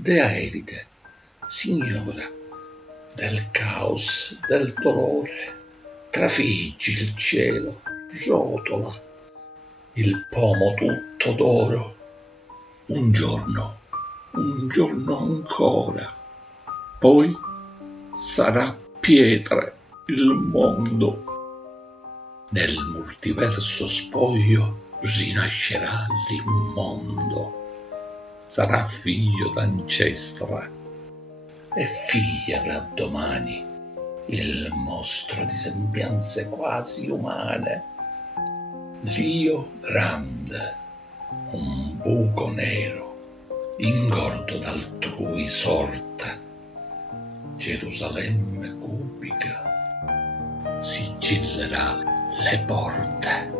Dea Eride, signora del caos, del dolore, trafiggi il cielo, rotola il pomo tutto d'oro. Un giorno ancora, poi sarà pietre il mondo. Nel multiverso spoglio rinascerà l'immondo. Sarà figlio d'ancestra e figlia avrà domani il mostro di sembianze quasi umane. L'io grande, un buco nero, ingordo d'altrui sorte. Gerusalemme cubica sigillerà le porte.